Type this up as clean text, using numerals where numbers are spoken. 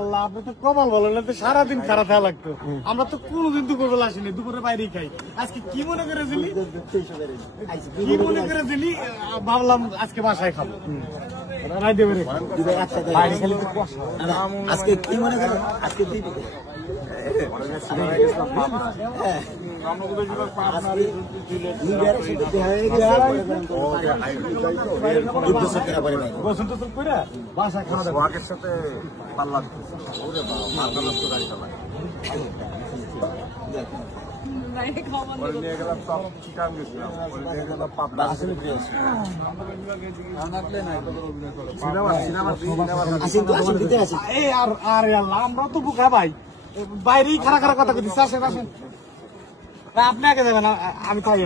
আল্লাহ, আপনি তো কমাল বলেন না, সারাদিন খারাপ হওয়া লাগতো। আমরা তো কোনোদিন দুপুর বেলা আসিনি, দুপুরে বাইরেই খাই। আজকে কি মনে করেছিলি, ভাবলাম আজকে বাসায় খাবো। আজকে কি মনে করেন, আজকে সাথে পাল্লা গাড়ি চালায় নিয়ে গেলাম, চিকান গেছিলাম, নিয়ে গেলাম পাবনা। আমরা তো বুকা ভাই, বাইরেই খারাপ খারাপ কথা বলছি। আসেন আসেন, আপনি আগে যাবেন, আমি তো আগে